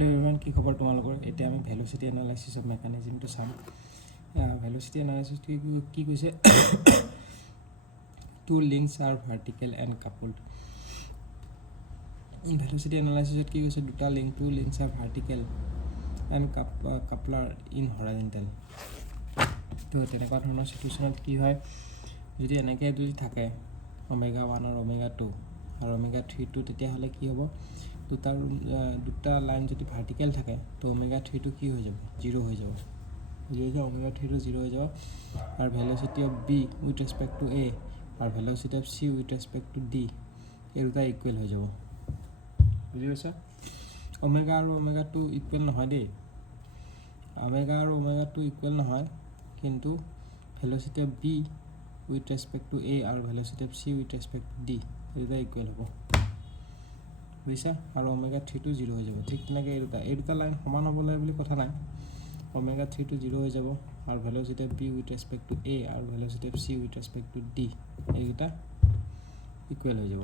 Hello everyone, কি খবৰ তোমালোকৰ? এতিয়া আমি ভেলোচিটি এনালাইসিস অফ মেকানিজমটো চাম। ভেলোচিটি এনালাইসিস কি কৈছে? Two links are vertical and coupled. Velocity এনালাইসিসত কি কৈছে? two links are vertical and coupler in horizontal. তো তেনেকুৱা ধৰণৰ সিচুৱেশ্যনত কি হয়, যদি এনেকৈ যদি থাকে ওমেগা 1 আৰু ওমেগা 2 আৰু ওমেগা 3 টো, তেতিয়াহ'লে কি হ'ব, দুটা লাইন যদি ভাৰ্টিকেল থাকে তো ওমেগা 3 টো কি হৈ যাব, 0 হৈ যাব। ওমেগা 3 টো 0 হৈ যাব আৰু velocity of B with respect to A আৰু velocity of C with respect to D এই দুটা ইকুৱেল হৈ যাব। বুজি পাইছা? ওমেগা আৰু ওমেগা 2 ইকুৱেল নহয় দেই, ওমেগা আৰু ওমেগা 2 ইকুৱেল নহয়, কিন্তু velocity of B with respect to A আৰু velocity of C with respect to D এই দুটা ইকুৱেল হ'ব। বুজিছা? আৰু ওমেগা 3 টো 0 হৈ যাব। ঠিক তেনেকৈ এই দুটা লাইন সমান হ'ব লাগে বুলি কথা নাই। ওমেগা 3 টো 0 হৈ যাব আৰু velocity of B with respect to A আৰু velocity of C with respect to D এইকেইটা ইকুৱেল হৈ যাব।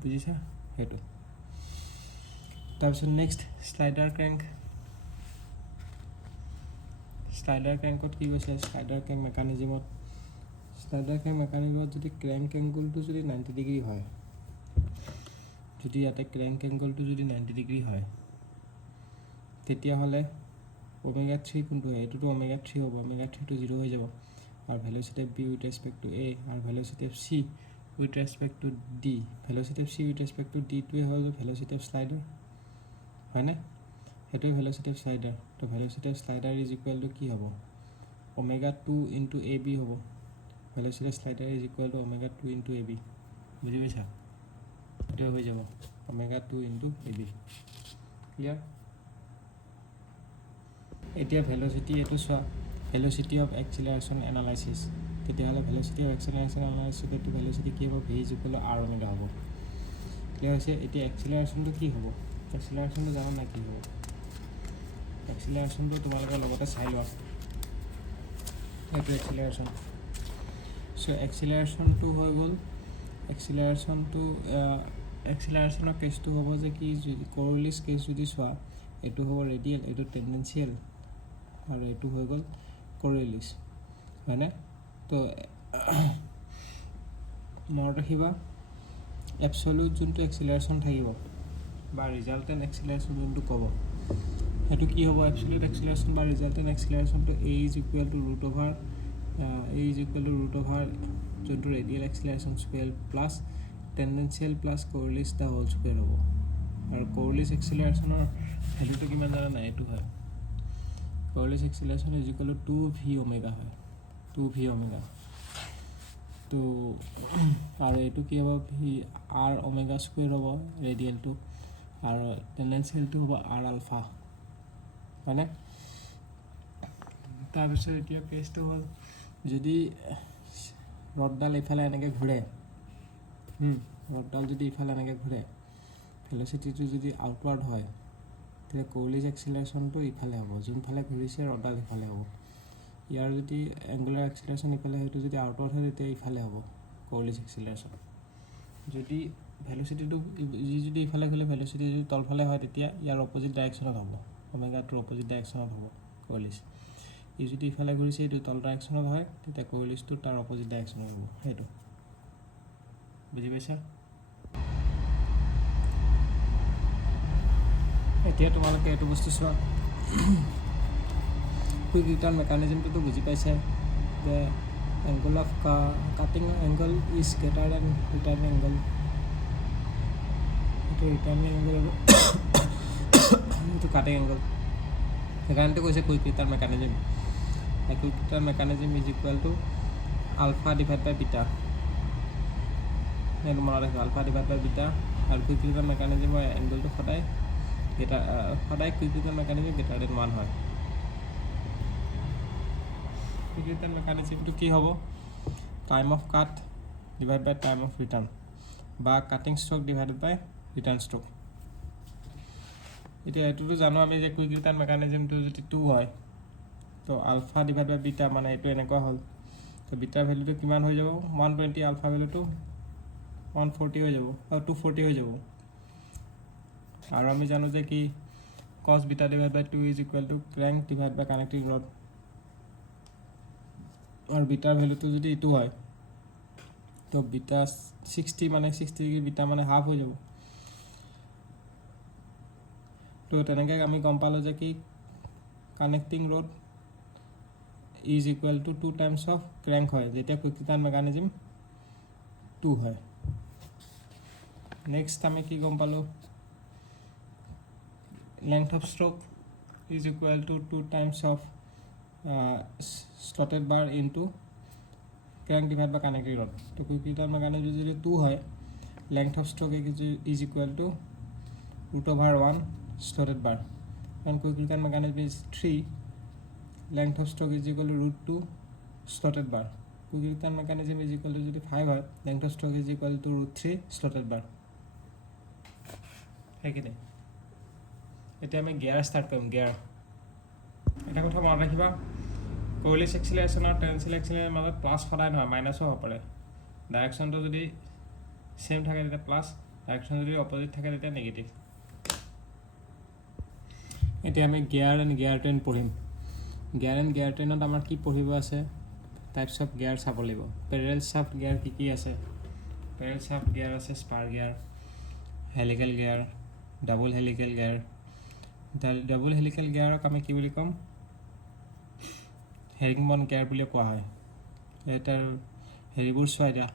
বুজিছা? সেইটো তাৰপিছত নেক্সট স্লাইডাৰ ক্ৰেংকত কি কৈছে? স্লাইডাৰ ক্ৰেংক মেকানিজমত যদি ক্ৰেংক এংগলটো যদি 90 ডিগ্ৰী হয়, যদি ইয়াতে ক্ৰেংক এংগলটো যদি 90 ডিগ্ৰী হয়, তেতিয়াহ'লে ওমেগা 3 কোনটো হয়? এইটোতো ওমেগা 3 হ'ব। ওমেগা 3 টো 0 হৈ যাব আৰু velocity of B with respect to A আৰু velocity of C with respect to D. Velocity of C with respect to ডিটোৱে হৈ গ'ল ভেলোচিটি অফ স্লাইডাৰ, হয়নে? সেইটোৱে ভেলোচিটি অফ স্লাইডাৰ। তো velocity of slider is equal to কি হ'ব? Omega 2 into A B হ'ব। Velocity of slider is equal to omega 2 into A B. বুজি পাইছা? এইটোৱে হৈ যাব omega 2 into A B. Clear? এতিয়া ভেলোচিটি এইটো চোৱা, ভেলোচিটি অফ এক্সিলাৰেশ্যন এনালাইচিছ। তেতিয়াহ'লে ভেলোচিটি অফ এক্সিলাৰেশ্যন এনালাইচিছত এইটো ভেলোচিটি কি হ'ব? V is equal to R omega হ'ব। ক্লিয়াৰ হৈছে? এতিয়া এক্সিলাৰেশ্যনটো কি হ'ব? এক্সিলাৰেশ্যনটো জানো নাই কি হ'ব? এক্সিলাৰেশ্যনটো তোমালোকৰ লগতে চাই লোৱা। এইটো এক্সিলাৰেশ্যন। চ' এক্সিলাৰেশ্যনটো হৈ গ'ল, এক্সিলাৰেশ্যনৰ কেছটো হ'ব যে কি, যদি কৰলিছ কেছ যদি চোৱা, এইটো হ'ব ৰেডিয়েল, এইটো টেণ্ডেঞ্চিয়েল আৰু এইটো হৈ গ'ল কৰলিছ, হয়নে? তো মনত ৰাখিবা, এবছলিউট যোনটো এক্সিলাৰেশ্যন থাকিব বা ৰিজাল্টেণ্ট এক্সিলাৰেশ্যন যোনটো ক'ব, সেইটো কি হ'ব? এবছলিউট এক্সিলাৰেশ্যন বা ৰিজাল্টেণ্ট এক্সিলাৰেশ্যনটো A is equal to root over যোনটো radial acceleration square plus tangential plus Coriolis the whole square হ'ব। আৰু কৰলিছ এক্সিলাৰেশ্যনৰ ভেলুটো কিমান জানা নাই? এইটো হয়, Coriolis acceleration is equal to 2v omega হয়, 2v ওমেগা। তো আৰু এইটো কি হ'ব? ভি আৰ ওমেগা স্কুৱেৰ হ'ব ৰেডিয়েলটো, আৰু টেণ্ডেঞ্চিয়েলটো হ'ব আৰ আলফা, হয়নে? তাৰপিছত এতিয়া কেছটো হ'ল, যদি ৰডডাল এইফালে এনেকৈ ঘূৰে, ৰডডাল যদি ইফালে এনেকৈ ঘূৰে, ভেলোচিটিটো যদি আউটৱাৰ্ড হয়, তেতিয়া কৰলিছ এক্সিলাৰেশ্যনটো ইফালে হ'ব, যোনফালে ঘূৰিছে ৰডডাল ইফালে হ'ব। ইয়াৰ যদি এংগুলাৰ এক্সিলাৰেশ্যন ইফালে, সেইটো যদি আউটৱাৰ্ড হয়, তেতিয়া ইফালে হ'ব কৰলিছ এক্সিলাৰেশ্যন। যদি ভেলোচিটিটো যদি ইফালে গ'লে, ভেলোচিটি যদি তলফালে হয়, তেতিয়া ইয়াৰ অপ'জিট ডাইৰেকশ্যনত হ'ব, ওমেগাটোৰ অপ'জিট ডাইৰেকশ্যনত হ'ব কৰলিছ। ই যদি ইফালে ঘূৰিছে, এইটো তল ডাইৰেকশ্যনত হয়, তেতিয়া কৰলিছটো তাৰ অপ'জিট ডাইৰেকশ্যনত হ'ব। সেইটো বুজি পাইছা? এতিয়া তোমালোকে এইটো বস্তু চোৱা, কুইক ৰিটাৰ্ণ মেকানিজমটোতো বুজি পাইছে যে angle of cutting angle is greater than return angle. এইটো ৰিটাৰ্ণ এংগল আৰু এইটো কাটিং এংগল, সেইকাৰণেতো কৈছে quick return mechanism. Quick return mechanism is equal to alpha divide by beta. এইটো মনত ৰাখিব, আলফা ডিভাইড বাই বিটা। আৰু কুইক ৰিটাৰ্ণ মেকানিজমৰ এংগলটো সদায় quick return mechanism greater than 1 হয়। কুইক ৰিটাৰ্ণ মেকানিজমটো কি হ'ব? Time of cut divide by time of return, বা কাটিং ষ্ট্ৰক ডিভাইডেড বাই ৰিটাৰ্ণ ষ্ট্ৰক। এতিয়া এইটোতো জানো আমি যে কুইক ৰিটাৰ্ণ মেকানিজমটো যদি 2 হয়, তো আলফা ডিভাইড বাই বিটা, মানে এইটো এনেকুৱা হ'ল, তো বিটাৰ ভেলুটো কিমান হৈ যাব? 120, আলফা ভেলুটো 140 হৈ যাব, আৰু 240 হৈ যাব। আৰু আমি জানো যে কি cos beta divided by 2 is equal to crank divided by connecting rod और बीटा वैल्यू तो যদি ইটো হয় তো बीटा 60 মানে 60 কি बीटा মানে হাফ হৈ যাব তো তেনেকৈ আমি গম পালো যে কি connecting rod is equal to 2 times of crank হয় যেতিয়া কুইক ৰিটাৰ্ণ মেকানিজম 2 হয় নেক্সট আমি কি গম পালো length of stroke is equal to 2 times of slotted bar into crank divided by connecting rod तो quick return mechanism যদি 2 হয় length of stroke is equal to root over 1 slotted bar and quick return mechanism is 3 length of stroke is equal to root 2 slotted bar quick return mechanism is equal to যদি 5 হয় length of stroke is equal to root 3 slotted bar হেকিনে এতিয়া আমি gear start কৰিম gear এটা কথা মনত ৰাখিবা কোৰিলেছ এক্সিলাৰেশ্যন আৰু টেনচিল এক্সিলাৰেশ্যনৰ মাজত প্লাছ সদায় নহয় মাইনাছো হ'ব পাৰে ডাইৰেকশ্যনটো যদি সেম থাকে তেতিয়া প্লাছ ডাইৰেকশ্যন যদি অপজিট থাকে তেতিয়া নেগেটিভ এতিয়া আমি গিয়াৰ এণ্ড গিয়াৰ ট্ৰেইন পঢ়িম গিয়াৰ এণ্ড গিয়াৰ ট্ৰেইনত আমাৰ কি পঢ়িব আছে টাইপছ অফ গিয়াৰ চাব লাগিব পেৰেল শ্যাফ্ট গিয়াৰ কি আছে পেৰেল শ্যাফ্ট গিয়াৰ আছে spur gear helical gear double helical gear double helical গিয়াৰক আমি কি বুলি ক'ম হেৰিংবন গিয়াৰ বুলি কোৱা হয় এটাৰ হেৰিবোৰ চোৱা দিয়া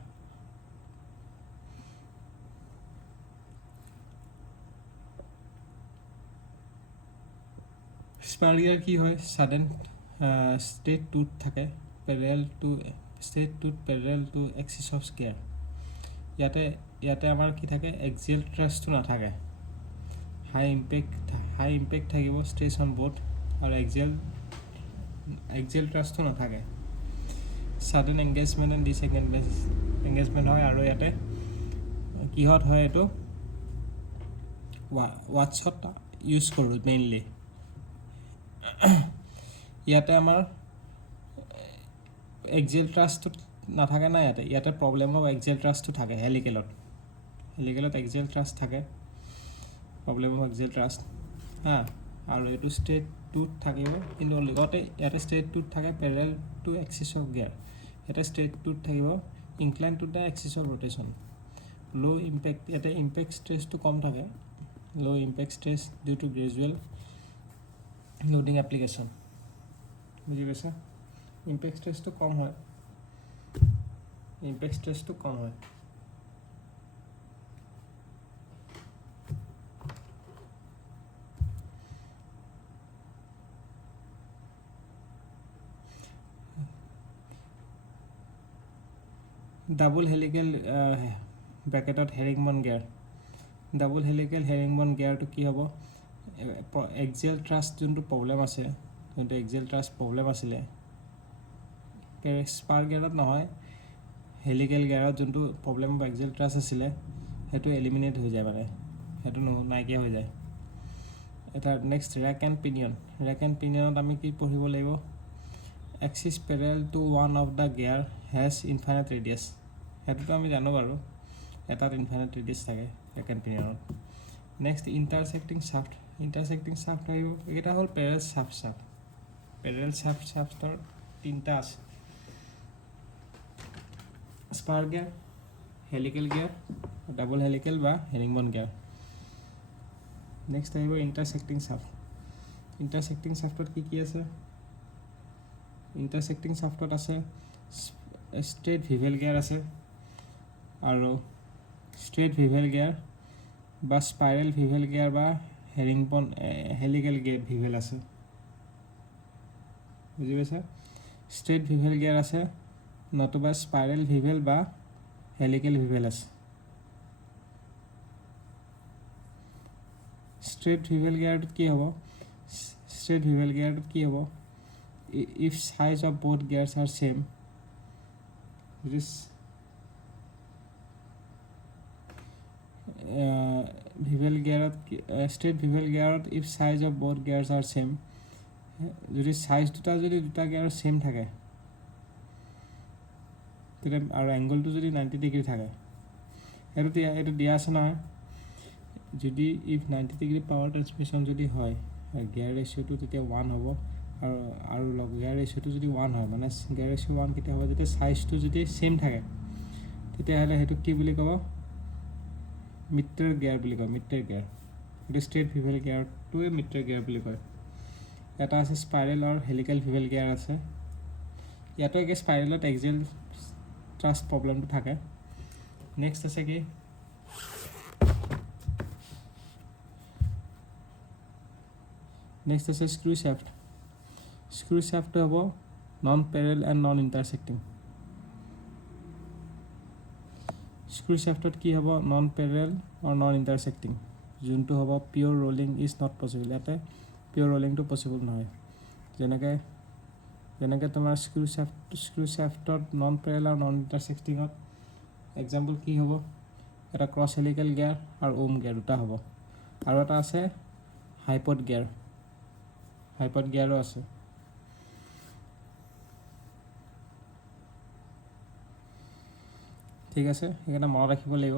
স্পাৰ গিয়াৰ কি হয় সাডেন ষ্টেট টুথ থাকে parallel to straight tooth parallel to axis of gear ইয়াতে আমাৰ কি থাকে এক্সিয়েল থ্ৰাষ্টটো নাথাকে হাই ইম্পেক্ট থাকিব ষ্ট্ৰেছ অন বোথ আৰু এক্সিয়েল থ্ৰাষ্টটো নাথাকে সাডেন এংগেজমেণ্ট এণ্ড ডিছএংগেজমেণ্ট হয় আৰু ইয়াতে কিহত হয় এইটো ৱাটছত ইউজ কৰোঁ মেইনলি ইয়াতে আমাৰ এক্সিয়েল থ্ৰাষ্টটো নাথাকে না ইয়াতে প্ৰব্লেম অফ এক্সিয়েল থ্ৰাষ্টটো থাকে হেলিকেলত এক্সিয়েল থ্ৰাষ্ট থাকে প্ৰব্লেম অফ এক্সিয়েল থ্ৰাষ্ট হা আৰু এইটো ষ্ট্ৰেট টুথ থাকিব কিন্তু লগতে ইয়াতে ষ্ট্ৰেট টুথ থাকে parallel to axis of gear ইয়াতে ষ্ট্ৰেট টুথ থাকিব incline to the axis of rotation low' impact ইয়াতে ইম্পেক্ট ষ্ট্ৰেছটো কম থাকে low' impact stress due to gradual loading application বুজি পাইছা ইম্পেক্ট ষ্ট্ৰেছটো কম হয় ডাবল হেলিকেল ব্ৰেকেটত herringbone gear double helical herringbone গিয়াৰটো কি হ'ব এক্সিয়েল থ্ৰাষ্ট যোনটো প্ৰব্লেম আছে যোনটো এক্সিয়েল থ্ৰাষ্ট প্ৰব্লেম আছিলে স্পাৰ গিয়াৰত নহয় হেলিকেল গিয়াৰত যোনটো প্ৰব্লেম অফ এক্সিয়েল থ্ৰাষ্ট আছিলে সেইটো এলিমিনেট হৈ যায় মানে সেইটো নাইকিয়া হৈ যায় এটা নেক্সট ৰেক এণ্ড পিনিয়নত আমি কি পঢ়িব লাগিব axis parallel to one of the gear has infinite radius সেইটোতো আমি জানো বাৰু এটাত ইনফাইনাইট ৰেডিয়াছ থাকে ৰেক এণ্ড পিনিয়নত নেক্সট ইণ্টাৰচেক্টিং শ্যাফ্ট আহিব এইকেইটা হ'ল পেৰেল শ্যাফ্টৰ তিনিটা আছে spur gear helical gear double helical বা হেৰিংবন গিয়াৰ নেক্সট আহিব ইণ্টাৰচেক্টিং শ্যাফ্টত কি আছে ইণ্টাৰচেক্টিং শ্যাফ্টত আছে ষ্ট্ৰেইট ভিভেল গিয়াৰ আছে আৰু ষ্ট্ৰেইট ভিভেল গিয়াৰ বা স্পাইৰেল ভিভেল গিয়াৰ বা হেলিকেল গিয়াৰ ভিভেল আছে বুজি পাইছা ষ্ট্ৰেইট ভিভেল গিয়াৰ আছে নতুবা স্পাইৰেল ভিভেল বা হেলিকেল ভিভেল আছে ষ্ট্ৰেইট ভিভেল গিয়াৰটোত কি হ'ব if size of both gears are same this straight bevel gear if size of both gears are same যদি size দুটা gear same থাকে আৰু angle টো যদি 90 ডিগ্ৰী থাকে এটো দিয়া আছে নহয় যদি ইফ 90 ডিগ্ৰী পাৱাৰ ট্ৰান্সমিশ্যন যদি হয় গিয়াৰ ৰেচিঅ'টো তেতিয়া 1 হ'ব আৰু গিয়াৰ ৰেচিঅ'টো যদি 1 হয় মানে গিয়াৰ ৰেচিঅ' 1 কেতিয়া হ'ব যেতিয়া চাইজটো যদি ছেম থাকে তেতিয়াহ'লে সেইটো কি বুলি ক'ব মিটাৰ গিয়াৰ বুলি কয় মিটাৰ গিয়াৰ এইটো ষ্ট্ৰেট ভিভেল গিয়াৰটোৱে মিটাৰ গিয়াৰ বুলি কয় এটা আছে স্পাইৰেল আৰু হেলিকেল ভিভেল গিয়াৰ আছে ইয়াতো একে স্পাইৰেলত এক্সিয়েল থ্ৰাষ্ট প্ৰব্লেমটো থাকে নেক্সট আছে কি নেক্সট আছে স্ক্ৰু শ্যাফ্টটো হ'ব non parallel and non intersecting screw শ্যাফ্টত কি হ'ব নন পেৰেল আৰু নন ইণ্টাৰচেক্টিং যোনটো হ'ব pure rolling is not possible ইয়াতে পিয়'ৰ ৰ'লিংটো পচিবল নহয় যেনেকৈ তোমাৰ স্ক্ৰু শ্যাফ্টত নন পেৰেল আৰু নন ইণ্টাৰচেক্টিঙত এক্সাম্পল কি হ'ব এটা ক্ৰছ হেলিকেল গিয়াৰ আৰু ওম গিয়াৰ দুটা হ'ব আৰু এটা আছে হাইপড গিয়াৰো আছে ঠিক আছে সেইকাৰণে মনত ৰাখিব লাগিব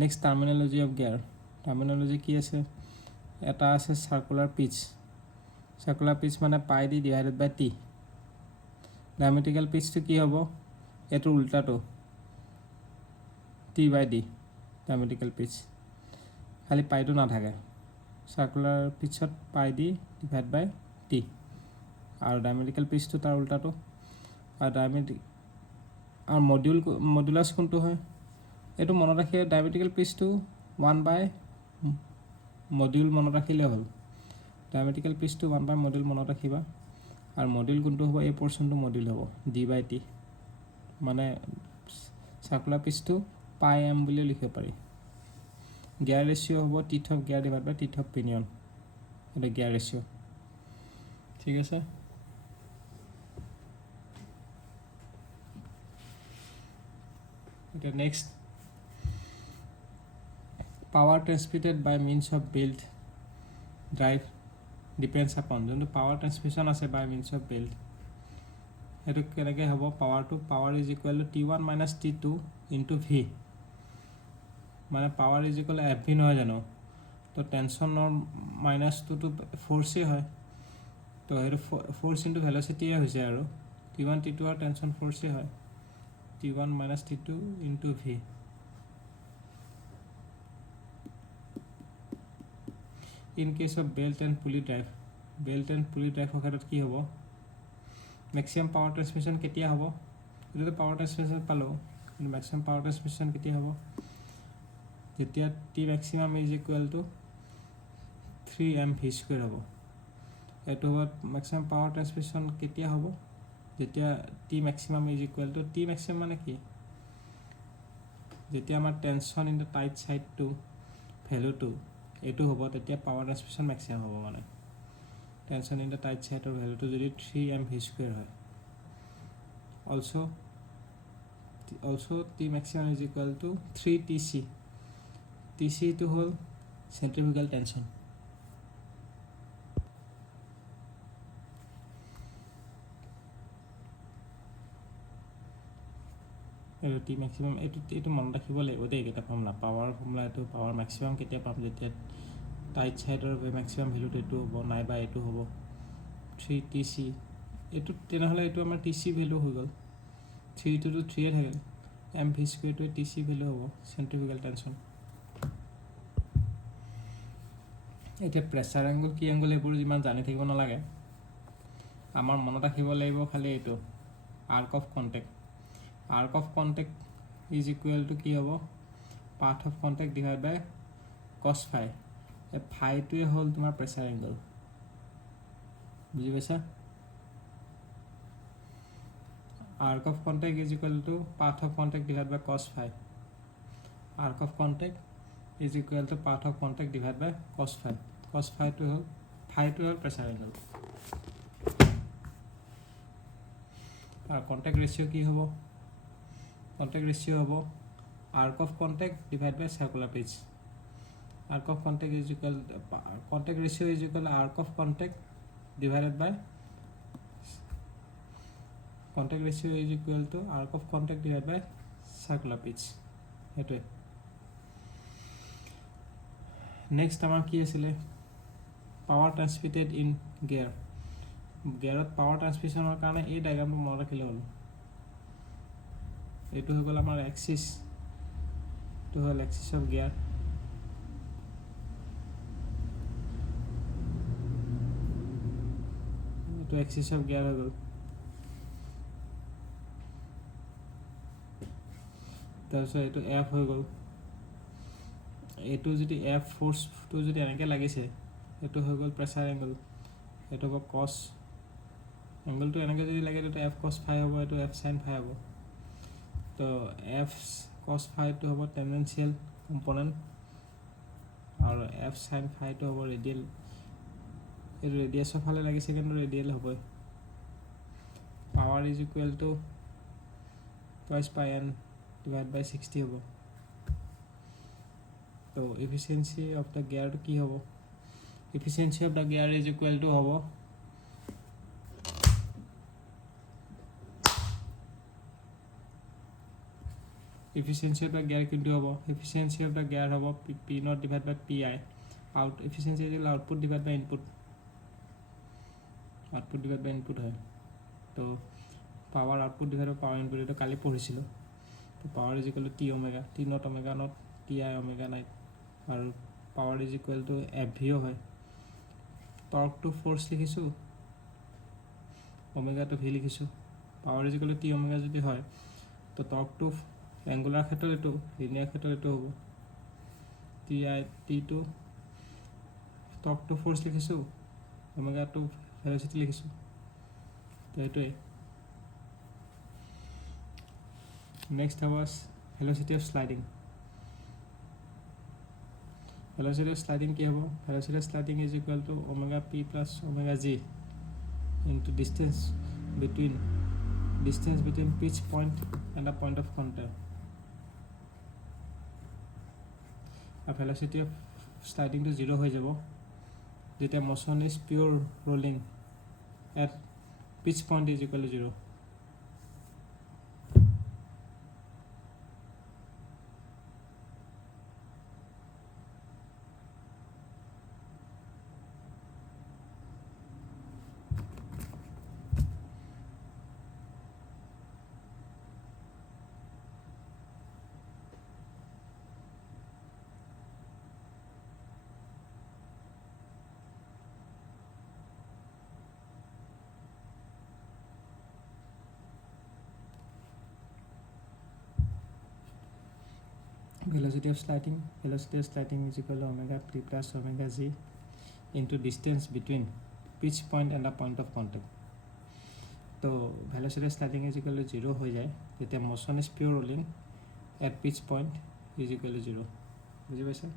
নেক্সট টাৰ্মিনলজি অফ গিয়াৰ টাৰ্মিনলজি কি আছে এটা আছে চাৰ্কুলাৰ পিচ মানে পাই ডি ডিভাইডেড বাই টি ডায়মেট্ৰিকেল পিচটো কি হ'ব এইটোৰ উল্টাটো টি বাই ডি ডায়মেট্ৰিকেল পিচ খালি পাইটো নাথাকে চাৰ্কুলাৰ পিচত পাই ডি ডিভাইড বাই টি আৰু ডায়মেট্ৰিকেল পিচটো তাৰ উল্টাটো আৰু আৰু মডুলাছ কোনটো হয় এইটো মনত ৰাখি ডায়মেট্ৰিকেল পিচটো 1 বাই মডিউল মনত ৰাখিলে হ'ল ডায়মেট্ৰিকেল পিচটো 1 বাই মডিউল মনত ৰাখিবা আৰু মডিউল কোনটো হ'ব এই পৰ্চনটো মডিউল হ'ব ডি বাই টি মানে চাৰ্কুলাৰ পিচটো পাই এম বুলি লিখিব পাৰি গিয়াৰ ৰেচিঅ' হ'ব teeth of gear divide by teeth of pinion এটা গিয়াৰ ৰেচিঅ' ঠিক আছে এতিয়া next power transmitted by means of belt drive depends upon যোনটো power transmission আছে by means of belt সেইটো কেনেকৈ হ'ব power is equal to T1 minus T2 into V মানে power is equal to FV নহয় জানো তো টেনশ্যনৰ মাইনাছটোতো ফ'ৰ্চেই হয় তো সেইটো ফ'ৰ্চ ইনটু ভেলচিটিয়ে হৈছে আৰু T1 T2 আৰু টেনশ্যন ফ'ৰ্চেই হয় T1 minus T2 into V in case of belt and pulley drive ক্ষেত্ৰত কি হ'ব maximum power transmission কেতিয়া হ'ব এটো power transmission পালো কিন্তু maximum power transmission কেতিয়া হ'ব যেতিয়া T maximum is equal to 3 mv square হ'ব এটো হ'ব maximum power transmission কেতিয়া হ'ব যেতিয়া T maximum is equal to T maximum মানে কি যেতিয়া আমাৰ টেনশ্যন ইন দ্য টাইট সাইডটো ভ্যালুটো এটো হ'ব তেতিয়া পাৱাৰ ট্ৰান্সমিশ্যন ম্যাক্সিমাম হ'ব মানে টেনশ্যন ইন দ্য টাইট সাইডৰ ভ্যালুটো যদি 3 mv square হয় also T maximum is equal to 3 TC to whole centrifugal tension T maximum এইটো মনত ৰাখিব লাগিব দেই এটা ফৰ্মুলা পাৱাৰ ফৰ্মুলা এইটো পাৱাৰ ম্যাক্সিমাম কেতিয়া পাম যেতিয়া টাইট সাইডৰ ম্যাক্সিমাম ভ্যালুটো এইটো হ'ব নাইবা এইটো হ'ব 3 TC এইটো তেনেহ'লে এইটো আমাৰ TC ভ্যালু হৈ গ'ল 3 to 3 থাকে mv square to TC value হ'ব সেন্ট্রিফিউগাল টেনশ্যন এতিয়া প্ৰেছাৰ এংগল কি এংগল এইবোৰ যিমান জানি থাকিব নালাগে আমাৰ মনত ৰাখিব লাগিব খালি এইটো arc of contact is equal to কি হ'ব path of contact divided by cos phi এই phi-টোৱে হ'ল তোমাৰ প্ৰেছাৰ এংগল বুজি পাইছা arc of contact is equal to path of contact divided by cos phi arc of contact is equal to path of contact divided by cos phi to হ'ল phi-টো হ'ল pressure angle আৰু contact ratio' কি হ'ব contact ratio হ'ব arc of contact divided by circular pitch arc of contact is equal contact ratio is equal to arc of contact divided by contact ratio is equal to arc of contact divided by circular pitch সেইটোৱে next আমাৰ কি আছিলে power transmitted in gear গিয়াৰত power ট্ৰান্সমিশ্যনৰ কাৰণে এই ডায়াগ্ৰামটো মনত ৰাখিলে হ'ল এইটো হৈ গ'ল আমাৰ এক্সিছ এইটো হ'ল এক্সিছ অফ গিয়াৰ এইটো এক্সিছ অফ গিয়াৰ হৈ গ'ল তাৰপিছত এইটো এফ হৈ গ'ল এইটো যদি এফ ফ'ৰ্চটো যদি এনেকৈ লাগিছে এইটো হৈ গ'ল প্ৰেছাৰ এংগল এইটো হ'ব কছ এংগলটো এনেকৈ যদি লাগে তেতিয়া এফ কছ ফাই হ'ব এইটো এফ চাইন ফাই হ'ব তো এফ কছ ফাইটো হ'ব টেণ্ডেঞ্চিয়েল কম্পনেণ্ট আৰু এফ চাইন ফাইটো হ'ব ৰেডিয়েল এইটো ৰেডিয়াছৰ ফালে লাগিছে কিন্তু ৰেডিয়েল হ'বই power is equal two twice পাই এন ডিভাইড বাই 60 হ'ব তো এফিচিয়েঞ্চি অফ দ্য গিয়াৰটো কি হ'ব efficiency of the gear is equal two হ'ব efficiency of the gear কিন্তু হ'ব efficiency of the gear হ'ব p naught divided by pi out efficiency is output divided by input হয় তো power output divided by power input এটা কালি পঢ়িছিলো তো power is equal to t omega t naught omega naught ti omega night আৰু power is equal to fv হয় torque to force লিখিছো omega to v লিখিছো power is equal to t omega যদি হয় তো torque to এংগুলাৰ ক্ষেত্ৰত এইটো linear ক্ষেত্ৰত এইটো হ'ব টি2 টৰ্ক টু ফ'ৰ্চ লিখিছোঁ ওমেগা টু ভেল'চিটি লিখিছোঁ তো এইটোৱে নেক্সট হ'ব ভেল'চিটি অফ স্লাইডিং কি হ'ব velocity of sliding is equal to omega P plus omega G into distance between pitch point and the point of contact velocity of sliding to 0 হৈ যাব যেতিয়া motion is pure rolling at pitch point is equal to 0 velocity of sliding is equal to omega p plus omega z into distance between pitch point and the point of contact so velocity of sliding is equal to 0 হৈ যায় যেতিয়া motion is pure rolling at pitch point is equal to 0 বুজি পাইছা